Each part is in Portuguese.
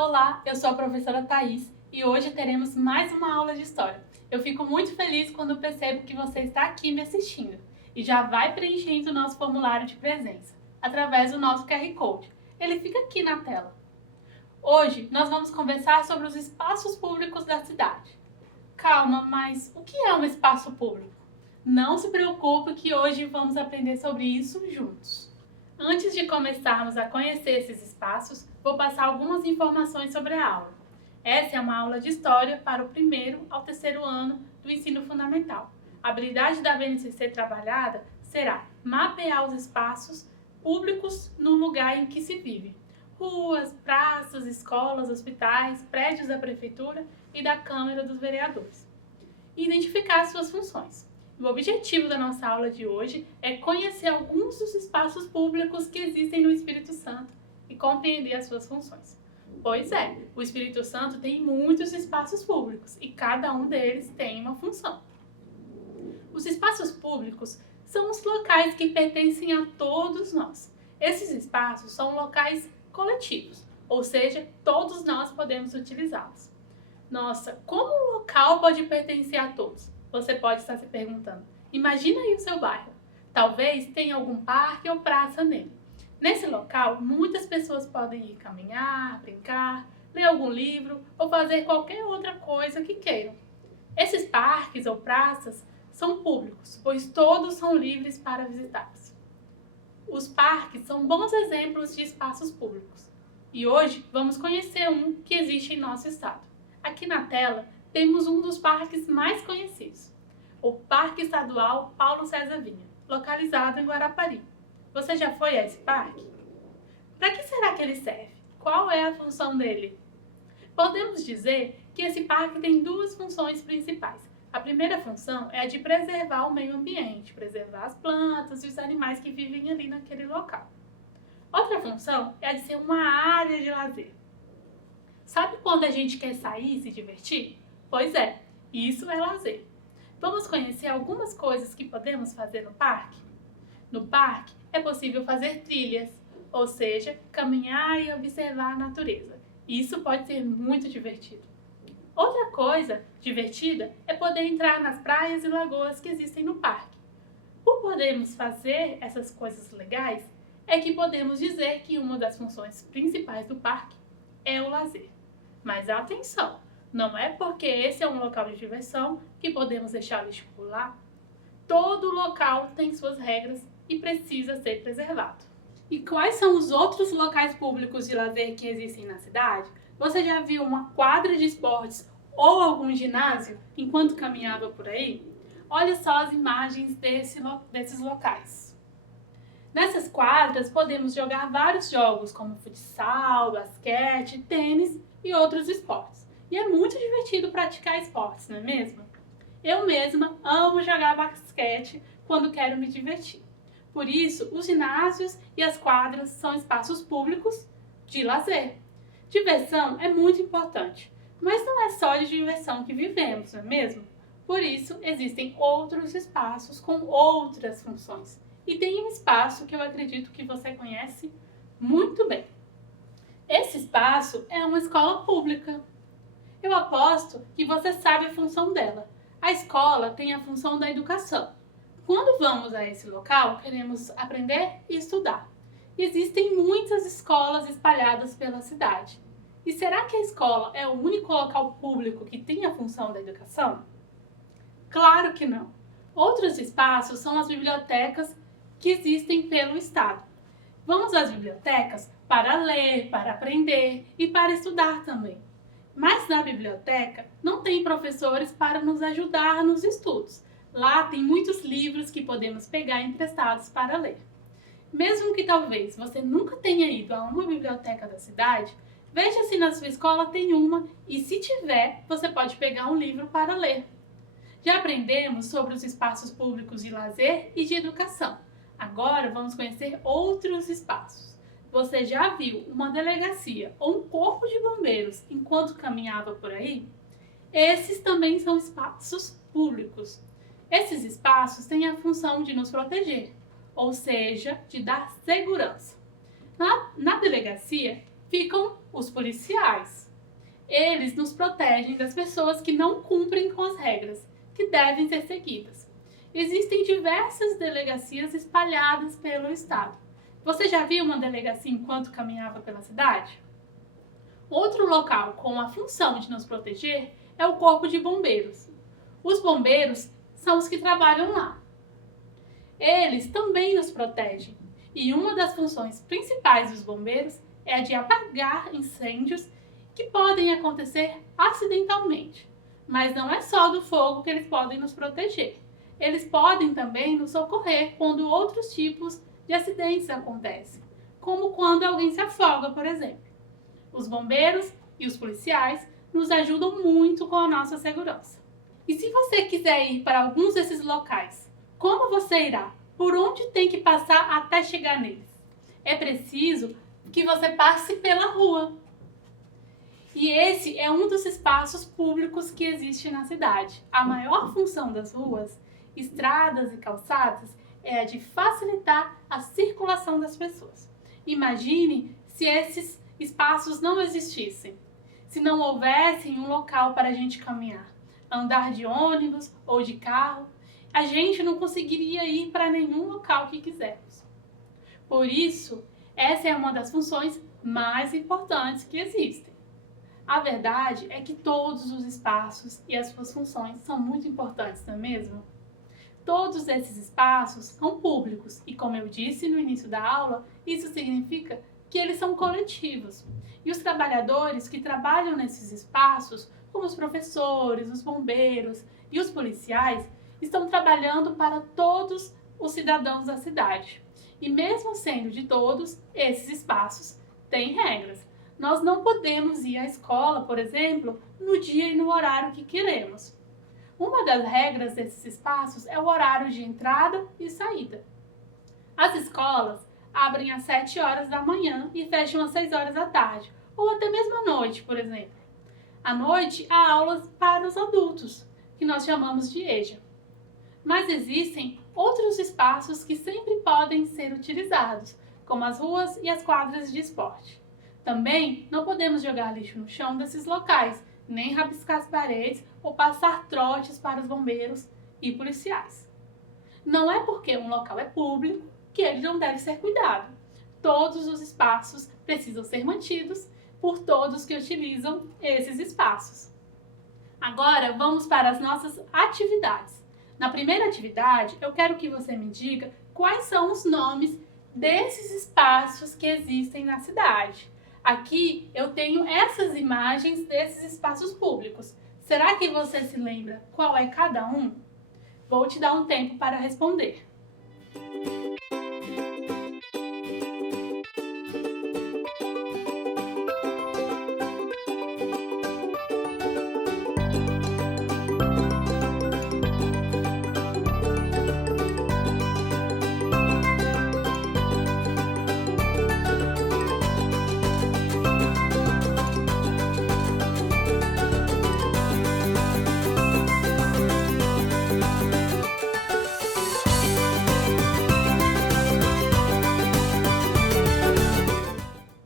Olá, eu sou a professora Thaís e hoje teremos mais uma aula de História. Eu fico muito feliz quando percebo que você está aqui me assistindo e já vai preenchendo o nosso formulário de presença através do nosso QR Code. Ele fica aqui na tela. Hoje nós vamos conversar sobre os espaços públicos da cidade. Calma, mas o que é um espaço público? Não se preocupe que hoje vamos aprender sobre isso juntos. Antes de começarmos a conhecer esses espaços, vou passar algumas informações sobre a aula. Essa é uma aula de História para o primeiro ao terceiro ano do ensino fundamental. A habilidade da BNCC trabalhada será mapear os espaços públicos no lugar em que se vive. Ruas, praças, escolas, hospitais, prédios da Prefeitura e da Câmara dos Vereadores. E identificar suas funções. O objetivo da nossa aula de hoje é conhecer alguns dos espaços públicos que existem no Espírito Santo e compreender as suas funções. Pois é, o Espírito Santo tem muitos espaços públicos e cada um deles tem uma função. Os espaços públicos são os locais que pertencem a todos nós. Esses espaços são locais coletivos, ou seja, todos nós podemos utilizá-los. Nossa, como um local pode pertencer a todos? Você pode estar se perguntando. Imagina aí o seu bairro. Talvez tenha algum parque ou praça nele. Nesse local, muitas pessoas podem ir caminhar, brincar, ler algum livro ou fazer qualquer outra coisa que queiram. Esses parques ou praças são públicos, pois todos são livres para visitá-los. Os parques são bons exemplos de espaços públicos. E hoje vamos conhecer um que existe em nosso estado. Aqui na tela temos um dos parques mais conhecidos, o Parque Estadual Paulo César Vinha, localizado em Guarapari. Você já foi a esse parque? Para que será que ele serve? Qual é a função dele? Podemos dizer que esse parque tem duas funções principais. A primeira função é a de preservar o meio ambiente, preservar as plantas e os animais que vivem ali naquele local. Outra função é a de ser uma área de lazer. Sabe quando a gente quer sair e se divertir? Pois é, isso é lazer. Vamos conhecer algumas coisas que podemos fazer no parque? No parque é possível fazer trilhas, ou seja, caminhar e observar a natureza. Isso pode ser muito divertido. Outra coisa divertida é poder entrar nas praias e lagoas que existem no parque. Por podermos fazer essas coisas legais, é que podemos dizer que uma das funções principais do parque é o lazer. Mas atenção! Não é porque esse é um local de diversão que podemos deixá-lo estipular. Todo local tem suas regras e precisa ser preservado. E quais são os outros locais públicos de lazer que existem na cidade? Você já viu uma quadra de esportes ou algum ginásio enquanto caminhava por aí? Olha só as imagens desses locais. Nessas quadras podemos jogar vários jogos como futsal, basquete, tênis e outros esportes. E é muito divertido praticar esportes, não é mesmo? Eu mesma amo jogar basquete quando quero me divertir. Por isso, os ginásios e as quadras são espaços públicos de lazer. Diversão é muito importante, mas não é só de diversão que vivemos, não é mesmo? Por isso, existem outros espaços com outras funções. E tem um espaço que eu acredito que você conhece muito bem. Esse espaço é uma escola pública. Eu aposto que você sabe a função dela. A escola tem a função da educação. Quando vamos a esse local, queremos aprender e estudar. Existem muitas escolas espalhadas pela cidade. E será que a escola é o único local público que tem a função da educação? Claro que não. Outros espaços são as bibliotecas que existem pelo estado. Vamos às bibliotecas para ler, para aprender e para estudar também. Mas na biblioteca não tem professores para nos ajudar nos estudos. Lá tem muitos livros que podemos pegar emprestados para ler. Mesmo que talvez você nunca tenha ido a uma biblioteca da cidade, veja se na sua escola tem uma e, se tiver, você pode pegar um livro para ler. Já aprendemos sobre os espaços públicos de lazer e de educação. Agora vamos conhecer outros espaços. Você já viu uma delegacia ou um corpo de bombeiros enquanto caminhava por aí? Esses também são espaços públicos. Esses espaços têm a função de nos proteger, ou seja, de dar segurança. Na delegacia, ficam os policiais. Eles nos protegem das pessoas que não cumprem com as regras, que devem ser seguidas. Existem diversas delegacias espalhadas pelo estado. Você já viu uma delegacia enquanto caminhava pela cidade? Outro local com a função de nos proteger é o Corpo de Bombeiros. Os bombeiros são os que trabalham lá. Eles também nos protegem, e uma das funções principais dos bombeiros é a de apagar incêndios que podem acontecer acidentalmente. Mas não é só do fogo que eles podem nos proteger. Eles podem também nos socorrer quando outros tipos de acidentes acontecem, como quando alguém se afoga, por exemplo. Os bombeiros e os policiais nos ajudam muito com a nossa segurança. E se você quiser ir para alguns desses locais, como você irá? Por onde tem que passar até chegar neles? É preciso que você passe pela rua. E esse é um dos espaços públicos que existe na cidade. A maior função das ruas, estradas e calçadas é a de facilitar a circulação das pessoas. Imagine se esses espaços não existissem, se não houvesse um local para a gente caminhar, andar de ônibus ou de carro, a gente não conseguiria ir para nenhum local que quisermos. Por isso, essa é uma das funções mais importantes que existem. A verdade é que todos os espaços e as suas funções são muito importantes, não é mesmo? Todos esses espaços são públicos e, como eu disse no início da aula, isso significa que eles são coletivos. E os trabalhadores que trabalham nesses espaços, como os professores, os bombeiros e os policiais, estão trabalhando para todos os cidadãos da cidade. E mesmo sendo de todos, esses espaços têm regras. Nós não podemos ir à escola, por exemplo, no dia e no horário que queremos. Uma das regras desses espaços é o horário de entrada e saída. As escolas abrem às 7 horas da manhã e fecham às 6 horas da tarde, ou até mesmo à noite, por exemplo. À noite, há aulas para os adultos, que nós chamamos de EJA. Mas existem outros espaços que sempre podem ser utilizados, como as ruas e as quadras de esporte. Também não podemos jogar lixo no chão desses locais, nem rabiscar as paredes ou passar trotes para os bombeiros e policiais. Não é porque um local é público que ele não deve ser cuidado. Todos os espaços precisam ser mantidos por todos que utilizam esses espaços. Agora vamos para as nossas atividades. Na primeira atividade, eu quero que você me diga quais são os nomes desses espaços que existem na cidade. Aqui eu tenho essas imagens desses espaços públicos. Será que você se lembra qual é cada um? Vou te dar um tempo para responder.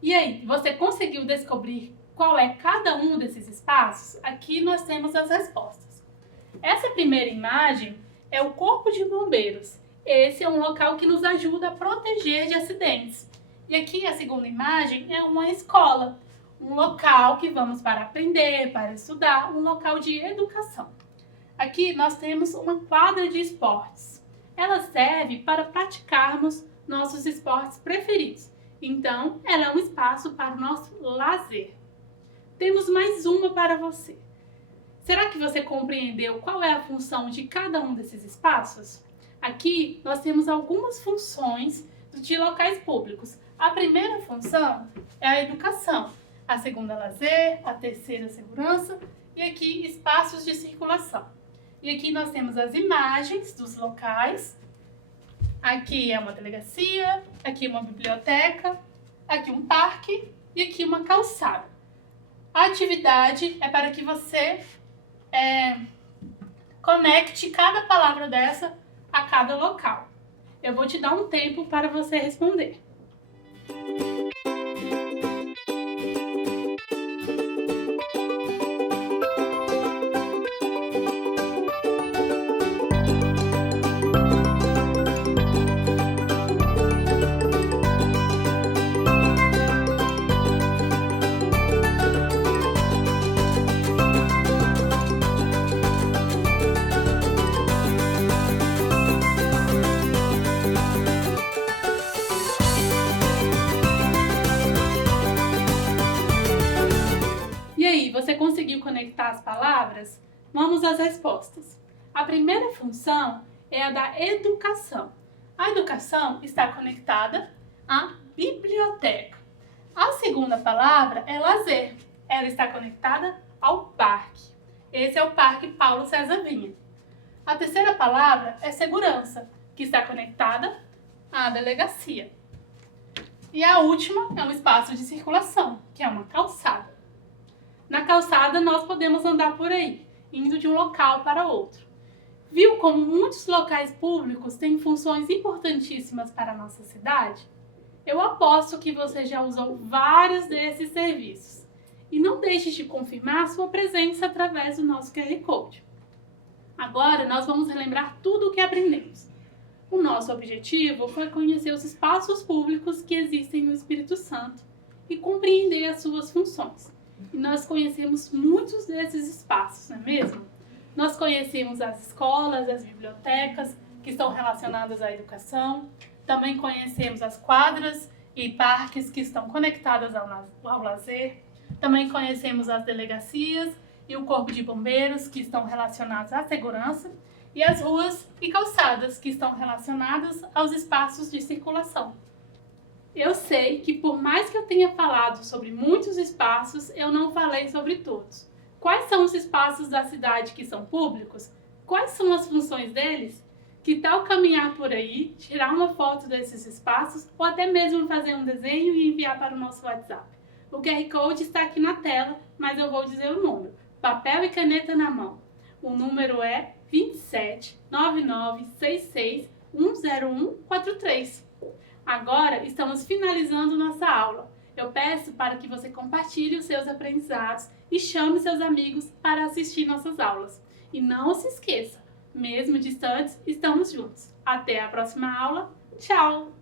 E aí, você conseguiu descobrir qual é cada um desses espaços? Aqui nós temos as respostas. Essa primeira imagem é o Corpo de Bombeiros. Esse é um local que nos ajuda a proteger de acidentes. E aqui a segunda imagem é uma escola, um local que vamos para aprender, para estudar, um local de educação. Aqui nós temos uma quadra de esportes. Ela serve para praticarmos nossos esportes preferidos. Então, ela é um espaço para o nosso lazer. Temos mais uma para você. Será que você compreendeu qual é a função de cada um desses espaços? Aqui nós temos algumas funções de locais públicos. A primeira função é a educação, a segunda lazer, a terceira segurança e aqui espaços de circulação. E aqui nós temos as imagens dos locais. Aqui é uma delegacia, aqui uma biblioteca, aqui um parque e aqui uma calçada. A atividade é para que você conecte cada palavra dessa a cada local. Eu vou te dar um tempo para você responder. conectar as palavras? Vamos às respostas. A primeira função é a da educação. A educação está conectada à biblioteca. A segunda palavra é lazer. Ela está conectada ao parque. Esse é o Parque Paulo César Vinha. A terceira palavra é segurança, que está conectada à delegacia. E a última é um espaço de circulação, que é uma calçada. Na calçada nós podemos andar por aí, indo de um local para outro. Viu como muitos locais públicos têm funções importantíssimas para a nossa cidade? Eu aposto que você já usou vários desses serviços. E não deixe de confirmar sua presença através do nosso QR Code. Agora nós vamos relembrar tudo o que aprendemos. O nosso objetivo foi conhecer os espaços públicos que existem no Espírito Santo e compreender as suas funções. E nós conhecemos muitos desses espaços, não é mesmo? Nós conhecemos as escolas, as bibliotecas, que estão relacionadas à educação. Também conhecemos as quadras e parques que estão conectadas ao lazer. Também conhecemos as delegacias e o corpo de bombeiros, que estão relacionados à segurança. E as ruas e calçadas, que estão relacionadas aos espaços de circulação. Eu sei que por mais que eu tenha falado sobre muitos espaços, eu não falei sobre todos. Quais são os espaços da cidade que são públicos? Quais são as funções deles? Que tal caminhar por aí, tirar uma foto desses espaços ou até mesmo fazer um desenho e enviar para o nosso WhatsApp? O QR Code está aqui na tela, mas eu vou dizer o número. Papel e caneta na mão. O número é 27 9966 10143. Agora estamos finalizando nossa aula. Eu peço para que você compartilhe os seus aprendizados e chame seus amigos para assistir nossas aulas. E não se esqueça, mesmo distantes, estamos juntos. Até a próxima aula. Tchau!